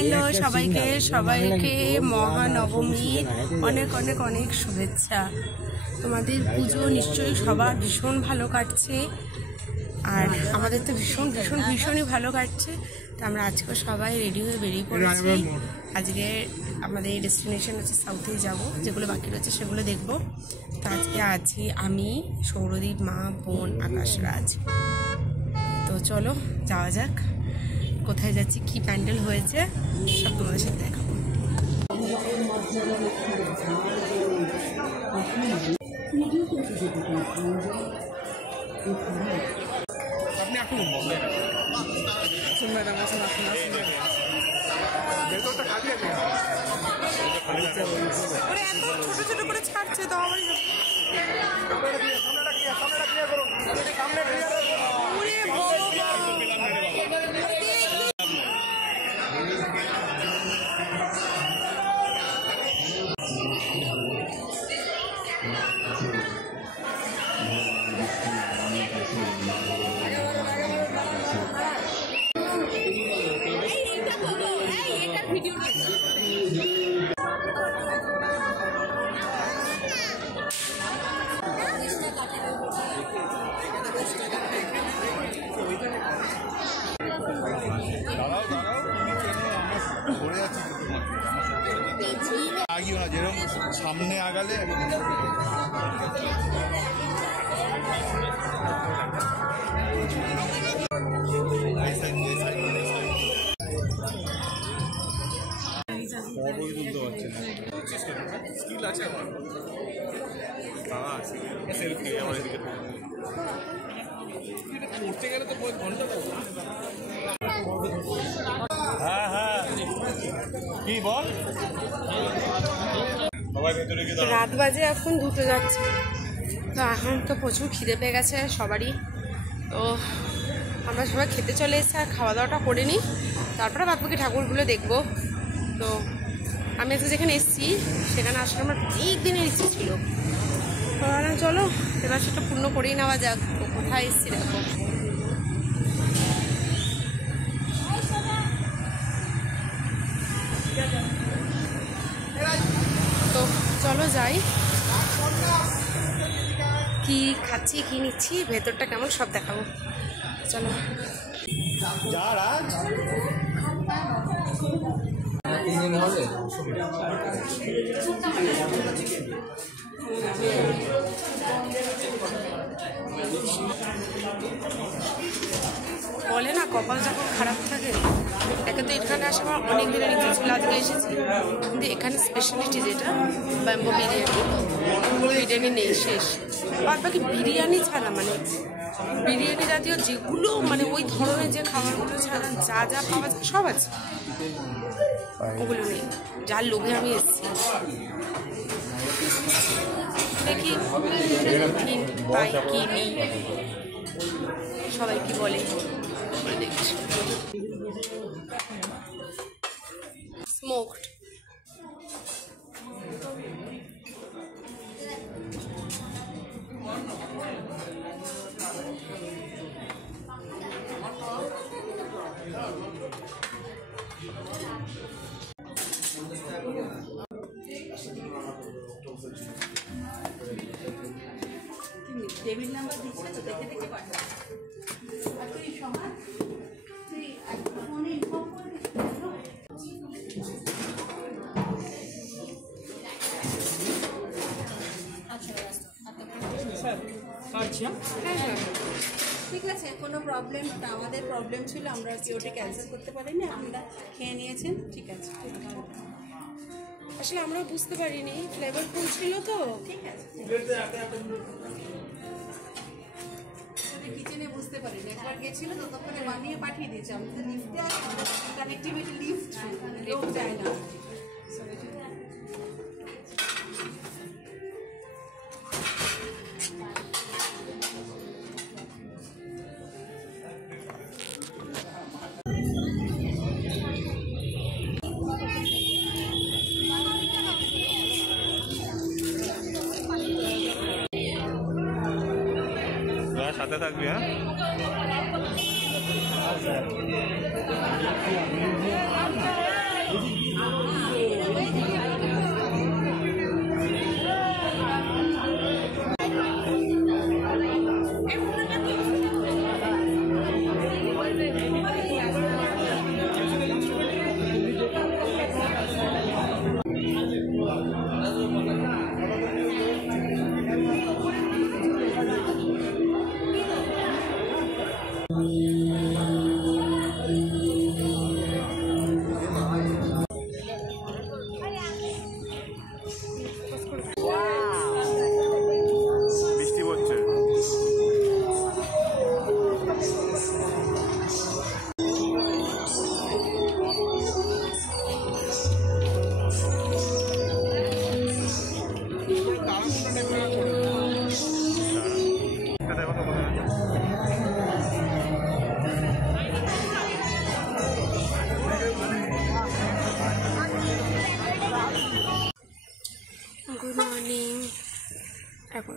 Hello সবাইকে সবাইকে মহানবমীর অনেক অনেক অনেক শুভেচ্ছা। তোমাদের পুজো নিশ্চয়ই সবার ভীষণ ভালো কাটছে, আর আমাদের তো ভীষণ ভীষণ ভীষণই ভালো কাটছে। তো আমরা আজকে সবাই রেডি হয়ে বেরিয়ে পড়েছি। আজকে আমাদের ডেস্টিনেশন হচ্ছে সাউথে যাব, যেগুলো বাকি রয়েছে সেগুলো দেখবো। তো আজকে আছি আমি, সৌরদীপ, মা, বোন, আকাশরাজ। তো চলো যাওয়া যাক। কোথায় যাচ্ছি, কি প্যান্ডেল হয়েছে সব তোমাদের সাথে দেখাবো। আপনি আসুন ম্যাডাম, আসুন আসুন আসুন। এত ছোট ছোট করে ছাড়ছে তো আমার আগিও না, যেরকম সামনে আগালে স্কিল আছে আমার, সেলফি আমার এদিকে উঠতে গেলে তো ঘন্টা। হ্যাঁ হ্যাঁ, কি বল। রাত বাজে এখন 2টো যাচ্ছে। তো এখন তো প্রচুর খিদে পেয়ে গেছে সবারই। তো আমরা সবাই খেতে চলে এসেছি, আর খাওয়া দাওয়াটা করে নিই, তারপরে বাদবাকি ঠাকুরগুলো দেখবো। তো আমি আজকে যেখানে এসেছি সেখানে আসলে আমার অনেক দিনের ইচ্ছে ছিল। চলো এবার সেটা পূর্ণ করেই নেওয়া যাক। তো কোথায় এসেছি দেখো। তো চলো যাই, কি খাচ্ছি কি নিচ্ছি ভেতরটা কেমন সব দেখাবো। চলো। বলে না কপাল যখন খারাপ থাকে। একে তো এখানে আসা আমার অনেক দিনের ইচ্ছে ছিল, আজকে এসেছি। কিন্তু এখানে স্পেশালিটি যেটা ব্যাম্বো বিরিয়ানি নেই, শেষ। বাদ বাকি বিরিয়ানি ছাড়া, মানে বিরিয়ানি জাতীয় যেগুলো মানে ওই ধরনের যে খাবারগুলো ছাড়া যা যা পাওয়া যায় সব আছে, ওগুলো নেই। যার লোভে আমি এসেছি, দেখি পাই কি নেই, সবাই কি বলে দেখছি। স্মোকড টেবিল নাম্বার দিচ্ছে তো, দেখে দেখে পাঠাবো। হ্যাঁ হ্যাঁ ঠিক আছে, কোনো প্রবলেম। আমাদের প্রবলেম ছিল, আমরা কি ওটা ক্যান্সেল করতে পারিনি, আপনারা খেয়ে নিয়েছেন, ঠিক আছে। আসলে আমরা বুঝতে পারিনি, ফ্লেভারফুল ছিল তো। ঠিক আছে, কিচেনে বুঝতে পারিনি, একবার গেছিল তো তখন বানিয়ে পাঠিয়ে দিয়েছে। আমাদের লিফটে কানেক্টিভিটি লিফট লোক যায় না। সাথে থাকবি। হ্যাঁ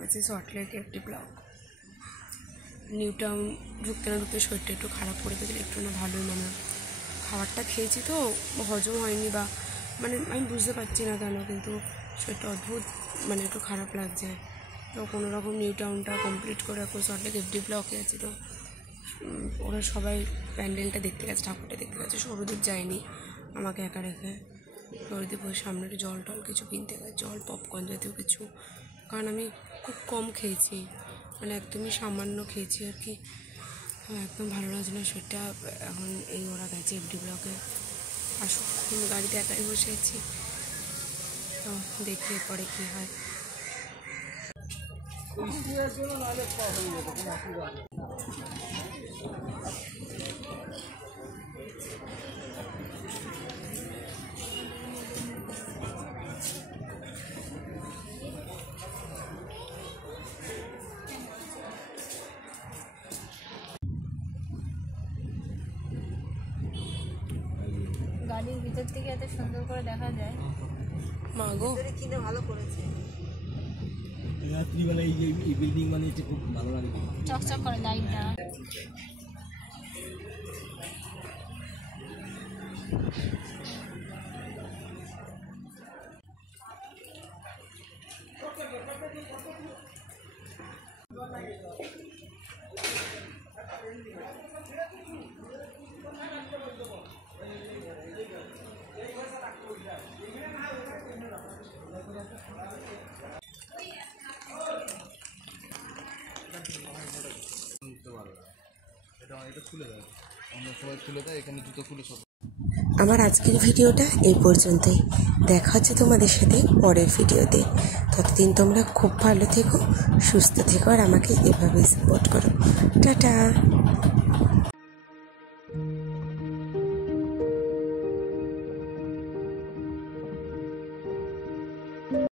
করেছি Salt Lake FD block. New town ঢুকতে না ঢুকতে শরীরটা একটু খারাপ করে দিলে একটু না ভালোই মানে খাবারটা খেয়েছি তো হজম হয়নি বা মানে আমি বুঝতে পারছি না কেন, কিন্তু শরীরটা অদ্ভুত মানে একটু খারাপ লাগছে। তো কোনো রকম নিউ টাউনটা কমপ্লিট করে এখন সল্টলেক এফডি ব্লকে আছি। তো ওরা সবাই প্যান্ডেলটা দেখতে গেছে, ঠাকুরটা দেখতে গেছে, সৌরদীপ যায়নি আমাকে একা রেখে। সৌরদীপ ওই সামনে একটু জল টল কিছু কিনতে গেছে, জল পপকর্ন জাতীয় কিছু, কারণ আমি খুব কম খেয়েছি, মানে একদমই সামান্য খেয়েছি আর কি। একদম ভালো লাগছে না শরীরটা। এখন এই ওরা গেছে এফডি ব্লকে, আসুক, গাড়িতে একাই বসে আছি, তো দেখি এরপরে কী হয়। গাড়ির ভিতর থেকে এত সুন্দর করে দেখা যায়। মা গো, কিনে ভালো করেছে। রাত্রিবেলা এই যে এই বিল্ডিং বানিয়েছে খুব ভালো লাগে, চকচক করে লাইটটা। আমার আজকের ভিডিওটা এই পর্যন্তই। দেখা হচ্ছে তোমাদের সাথে পরের ভিডিওতে। ততদিন তোমরা খুব ভালো থেকো, সুস্থ থেকো, আর আমাকে এভাবেই সাপোর্ট করো। টাটা।